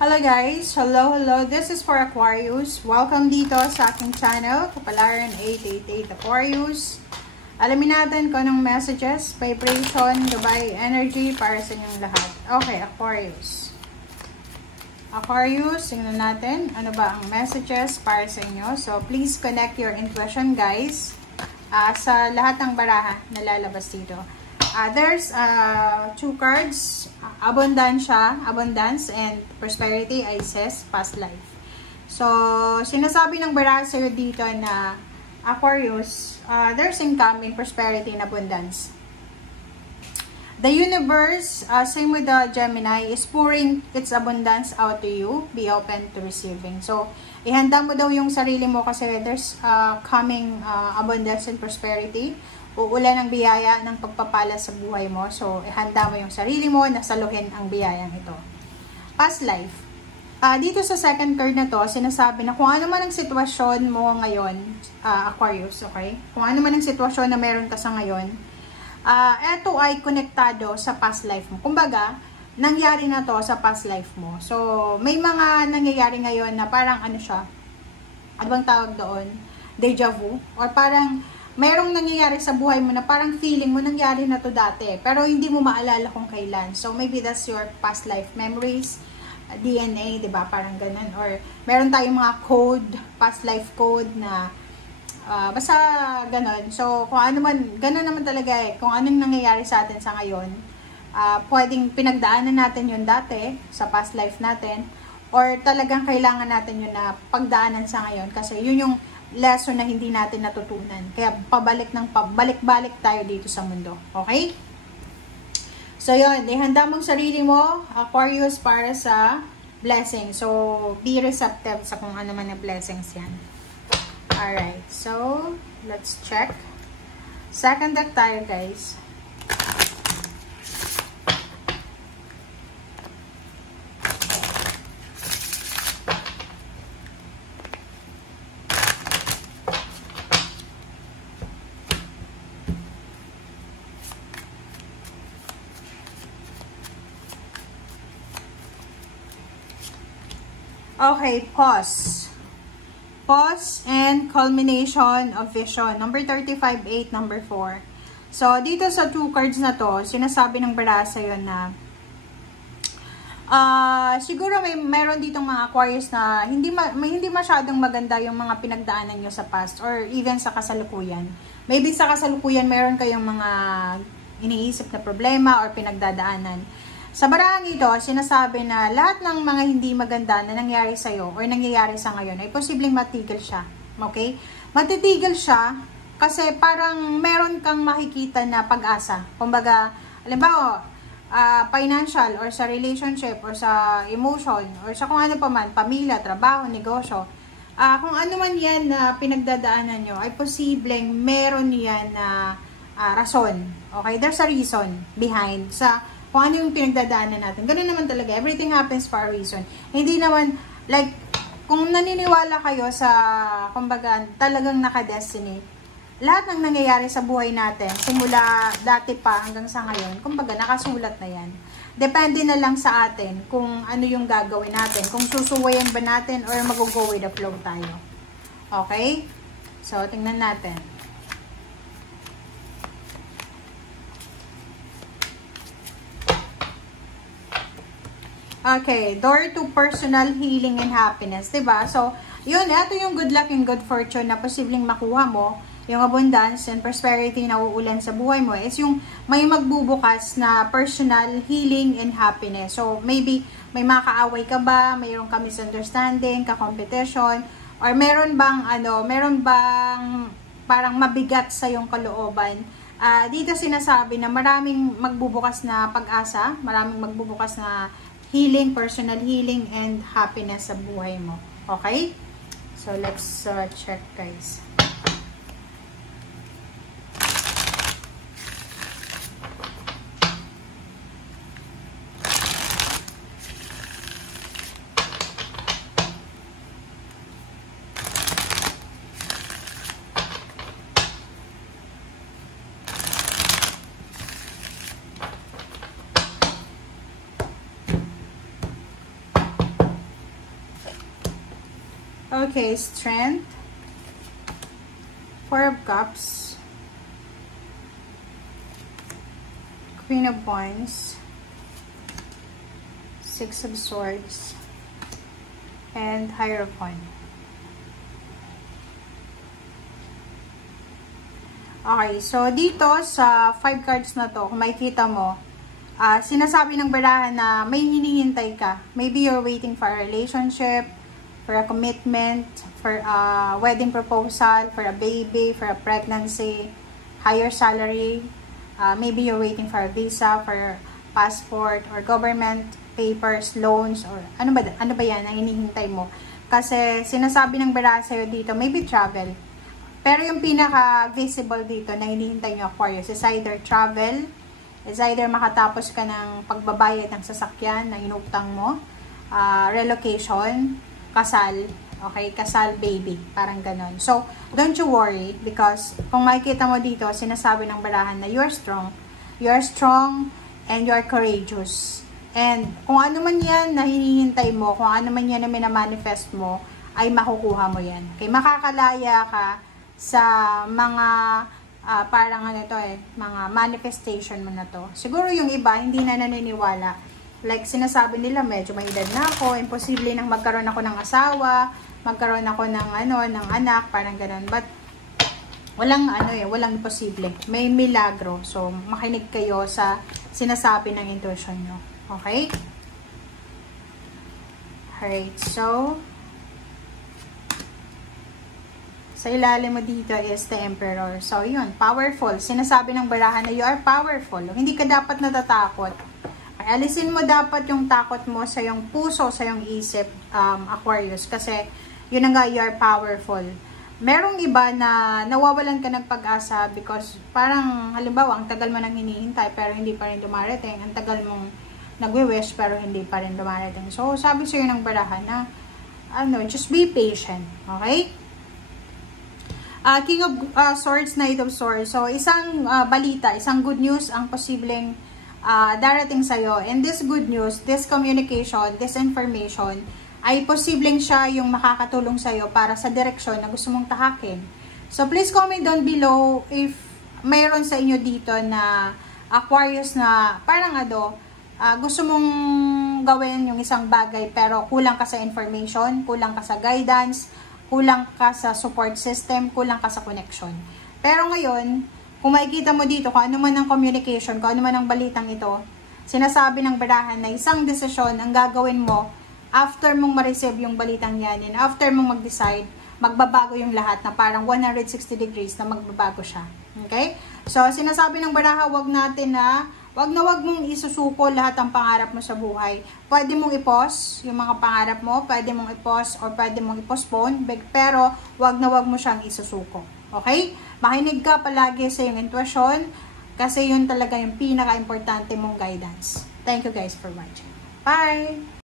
Hello guys! Hello! This is for Aquarius. Welcome dito sa aking channel, Kapalaran 888 Aquarius. Alamin natin kung anong messages, vibration, gabay, energy para sa inyong lahat. Okay, Aquarius. Aquarius, tingnan natin ano ba ang messages para sa inyo. So, please connect your intuition guys sa lahat ng baraha na lalabas dito. There's two cards, abundance and prosperity, I says, past life. So, sinasabi ng baraha sa'yo dito na Aquarius, there's income in prosperity and abundance. The universe, same with the Gemini, is pouring its abundance out to you. Be open to receiving. So, ihanda mo daw yung sarili mo kasi there's coming abundance and prosperity. Uulan ang biyaya ng pagpapala sa buhay mo. So, ihanda mo yung sarili mo na saluhin ang biyayang ito. Past life. Dito sa second card na to, sinasabi na kung ano man ang sitwasyon mo ngayon, Aquarius, okay? Kung ano man ang sitwasyon na meron ka sa ngayon, eto ay konektado sa past life mo. Kumbaga, nangyari na to sa past life mo. So, may mga nangyayari ngayon na parang ano siya, ano bang tawag doon? Deja vu? Or parang merong nangyayari sa buhay mo na parang feeling mo nangyari na to dati, pero hindi mo maalala kung kailan. So, maybe that's your past life memories, DNA, diba? Parang ganun. Or, meron tayong mga code, past life code na, basta ganun. So, kung ano man, ganun naman talaga eh. Kung anong nangyayari sa atin sa ngayon, pwedeng pinagdaanan natin yun dati, sa past life natin, or talagang kailangan natin yun na pagdaanan sa ngayon. Kasi yun yung lesson na hindi natin natutunan. Kaya pabalik-balik tayo dito sa mundo. Okay? So, yun. Ihanda mong sarili mo, Aquarius, para sa blessing. So, be receptive sa kung ano man na blessings yan. Alright. So, let's check. Second deck tayo, guys. Okay, pause. Pause and culmination of vision. Number 35, 8, number 4. So, dito sa two cards na to, sinasabi ng baraha sa'yo na siguro meron ditong mga Aquarius na hindi masyadong maganda yung mga pinagdaanan nyo sa past or even sa kasalukuyan. Maybe sa kasalukuyan meron kayong mga iniisip na problema or pinagdadaanan. Sa barahang ito, sinasabi na lahat ng mga hindi maganda na nangyari sa'yo or nangyayari sa ngayon ay posibleng matigil siya. Okay? Matitigil siya kasi parang meron kang makikita na pag-asa. Kumbaga, halimbawa, financial or sa relationship or sa emotion or sa kung ano pa man, pamilya, trabaho, negosyo. Kung ano man yan na pinagdadaanan nyo, ay posibleng meron yan na rason. Okay? There's a reason behind sa kung ano yung pinagdadaanan natin. Ganun naman talaga. Everything happens for a reason. Hindi naman, like, kung naniniwala kayo sa, kumbaga, talagang naka-destiny, lahat ng nangyayari sa buhay natin, simula dati pa hanggang sa ngayon, kumbaga, nakasulat na yan. Depende na lang sa atin kung ano yung gagawin natin. Kung susuwayan ba natin or mag-go with the flow tayo. Okay? So, tingnan natin. Okay, door to personal healing and happiness, diba? So, yun, ito yung good luck and good fortune na posibleng makuha mo, yung abundance and prosperity na uulan sa buhay mo, is yung may magbubukas na personal healing and happiness. So, maybe may makaaway ka ba, mayroon ka misunderstanding, ka-competition, or meron bang parang mabigat sa yung kalooban. Dito sinasabi na maraming magbubukas na pag-asa, maraming magbubukas na healing, personal healing, and happiness sa buhay mo. Okay? So, let's check, guys. Okay, Strength. 4 of Cups. Queen of Wands. 6 of Swords. And Hierophant. Okay, so dito sa 5 cards na to, kung makikita mo, sinasabi ng barahan na may hinihintay ka. Maybe you're waiting for a relationship, for a commitment, for a wedding proposal, for a baby, for a pregnancy, higher salary. Maybe you're waiting for a visa, for passport, or government papers, loans, or ano ba yan ang hinihintay mo? Kasi sinasabi ng barahan sa'yo dito, maybe travel. Pero yung pinaka-visible dito na hinihintay nyo, Aquarius, is either travel, is either makatapos ka ng pagbabayad ng sasakyan na inutang mo, relocation, kasal, okay, kasal baby, parang ganon. So, don't you worry because kung makikita mo dito, sinasabi ng barahan na you're strong and you're courageous. And kung ano man yan na hinihintay mo, kung ano man yan na minamanifest mo, ay makukuha mo yan. Okay, makakalaya ka sa mga parang ano to mga manifestation mo na to. Siguro yung iba hindi na naniniwala. Like sinasabi nila medyo may edad na ako, imposible nang magkaroon ako ng asawa, magkaroon ako ng ng anak, parang ganun. But walang walang imposible. May milagro. So makinig kayo sa sinasabi ng intuition nyo. Okay? Alright, so sa ilalim mo dito is the Emperor. So, yun, powerful. Sinasabi ng barahan na you are powerful. Hindi ka dapat natatakot. Alisin mo dapat yung takot mo sa yung puso, sa yung isip, Aquarius. Kasi, yun nga, you are powerful. Merong iba na nawawalan ka ng pag-asa because parang, halimbawa, ang tagal mo nang hinihintay pero hindi pa rin dumarating. Ang tagal mong nagwi-wish pero hindi pa rin dumarating. So, sabi sa'yo ng barahan na, just be patient. Okay? King of Swords, Knight of Swords. So, isang balita, isang good news ang posibleng darating sa'yo. And this good news, this communication, this information, ay posibleng siya yung makakatulong sa'yo para sa direksyon na gusto mong tahakin. So, please comment down below if mayroon sa inyo dito na Aquarius na parang gusto mong gawin yung isang bagay pero kulang ka sa information, kulang ka sa guidance, kulang ka sa support system, kulang ka sa connection. Pero ngayon, kung makikita mo dito, kung ano man ang communication, kung ano man ang balitang ito, sinasabi ng barahan na isang desisyon ang gagawin mo after mong ma-receive yung balitang yan, and after mong mag-decide, magbabago yung lahat na parang 160 degrees na magbabago siya. Okay? So, sinasabi ng baraha, wag mong isusuko lahat ng pangarap mo sa buhay. Pwede mong i-pause yung mga pangarap mo, pwede mong i-pause or pwede mong i-postpone, pero wag mo siyang isusuko. Okay? Makinig ka palagi sa iyong intuition kasi yun talaga yung pinaka-importante mong guidance. Thank you guys for watching. Bye!